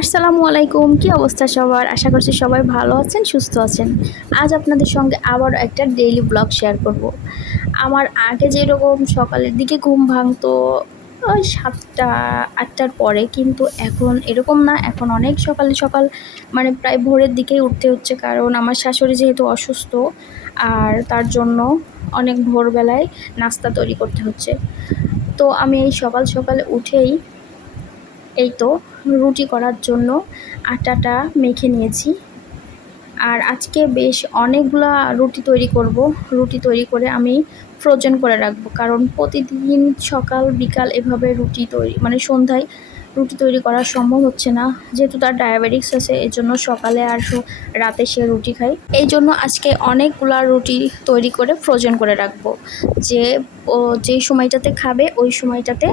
আসসালামু আলাইকুম, কি অবস্থা সবার? আশা করছি সবাই ভালো আছেন, সুস্থ আছেন। আজ আপনাদের সঙ্গে আবার একটা ডেইলি ব্লগ শেয়ার করব। আমার আগে যেরকম সকালের দিকে ঘুম ভাঙতো ওই ৭টা ৮টার পরে, কিন্তু এখন এরকম না। এখন অনেক সকাল সকাল, মানে প্রায় ভোরের দিকেই উঠতে হচ্ছে, কারণ আমার শাশুড়ি যেহেতু অসুস্থ, আর তার জন্য অনেক ভোরবেলায় নাস্তা তৈরি করতে হচ্ছে। তো আমি এই সকাল সকালে উঠেই এই তো রুটি করার জন্য আটাটা মেখে নিয়েছি। আর আজকে বেশ অনেকগুলা রুটি তৈরি করব। রুটি তৈরি করে আমি ফ্রোজেন করে রাখবো, কারণ প্রতিদিন সকাল বিকাল এভাবে রুটি তৈরি, মানে সন্ধ্যায় রুটি তৈরি করা সম্ভব হচ্ছে না। যেহেতু তার ডায়াবেটিক্স আছে, এর জন্য সকালে আর রাতে সে রুটি খায়। এই জন্য আজকে অনেকগুলা রুটি তৈরি করে ফ্রোজেন করে রাখবো, যে ও যেই সময়টাতে খাবে ওই সময়টাতে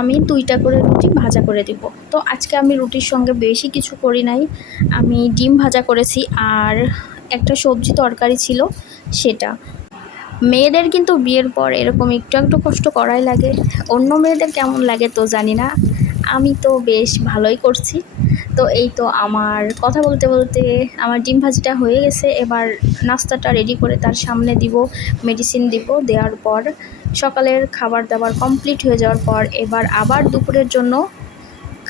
আমি 2টা করে রুটি ভাজা করে দিব। তো আজকে আমি রুটির সঙ্গে বেশি কিছু করি নাই। আমি ডিম ভাজা করেছি, আর একটা সবজি তরকারি ছিল সেটা। মেয়েদের কিন্তু বিয়ের পর এরকম একটু একটু কষ্ট করাই লাগে। অন্য মেয়েদের কেমন লাগে তো জানি না, আমি তো বেশ ভালোই করছি। তো এই তো আমার কথা বলতে বলতে আমার ডিম ভাজিটা হয়ে গেছে। এবার নাস্তাটা রেডি করে তার সামনে দিব, মেডিসিন দিব। দেওয়ার পর সকালের খাবার দাবার কমপ্লিট হয়ে যাওয়ার পর এবার আবার দুপুরের জন্য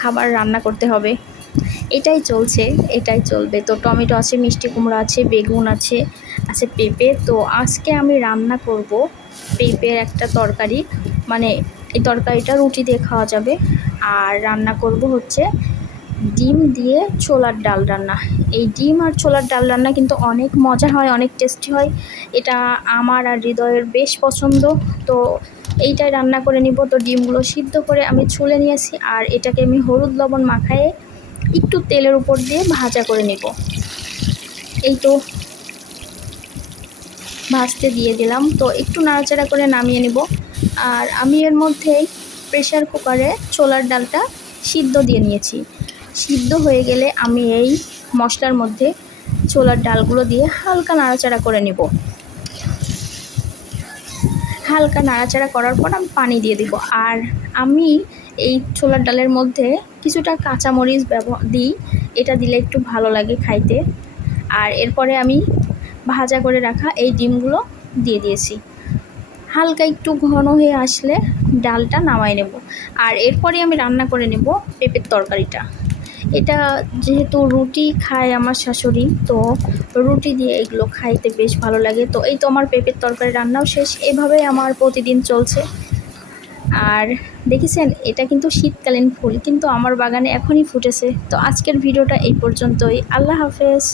খাবার রান্না করতে হবে। এটাই চলছে, এটাই চলবে। তো টমেটো আছে, মিষ্টি কুমড়া আছে, বেগুন আছে, আছে পেঁপে। তো আজকে আমি রান্না করব পেঁপের একটা তরকারি, মানে এই তরকারিটা রুটি দিয়ে খাওয়া যাবে। আর রান্না করব হচ্ছে ডিম দিয়ে ছোলার ডাল রান্না। এই ডিম আর ছোলার ডাল রান্না কিন্তু অনেক মজা হয়, অনেক টেস্টি হয়। এটা আমার আর হৃদয়ের বেশ পছন্দ। তো এইটাই রান্না করে নিব। তো ডিমগুলো সিদ্ধ করে আমি ছুলে নিয়েছি, আর এটাকে আমি হলুদ লবণ মাখায়ে একটু তেলের উপর দিয়ে ভাজা করে নেব। এই তো ভাজতে দিয়ে দিলাম। তো একটু নাড়াচাড়া করে নামিয়ে নেব। আর আমি এর মধ্যেই প্রেসার কুকারে ছোলার ডালটা সিদ্ধ দিয়ে নিয়েছি। সিদ্ধ হয়ে গেলে আমি এই মশলার মধ্যে ছোলার ডালগুলো দিয়ে হালকা নাড়াচাড়া করে নেব। হালকা নাড়াচাড়া করার পর আমি পানি দিয়ে দিব। আর আমি এই ছোলার ডালের মধ্যে কিছুটা কাঁচামরিচ দিই। এটা দিলে একটু ভালো লাগে খাইতে। আর এরপরে আমি ভাজা করে রাখা এই ডিমগুলো দিয়ে দিয়েছি। হালকা একটু ঘন হয়ে আসলে ডালটা নামাই নেব। আর এরপরে আমি রান্না করে নেব পেঁপের তরকারিটা। এটা যেহেতু রুটি খায় আমার শাশুড়ি, তো রুটি দিয়ে এগুলো খাইতে বেশ ভালো লাগে। তো এই তো আমার পেঁপের তরকারি রান্নাও শেষ। এভাবেই আমার প্রতিদিন চলছে। আর দেখেছেন, এটা কিন্তু শীতকালীন ফুল, কিন্তু আমার বাগানে এখনই ফুটেছে। তো আজকের ভিডিওটা এই পর্যন্তই। আল্লাহ হাফেজ।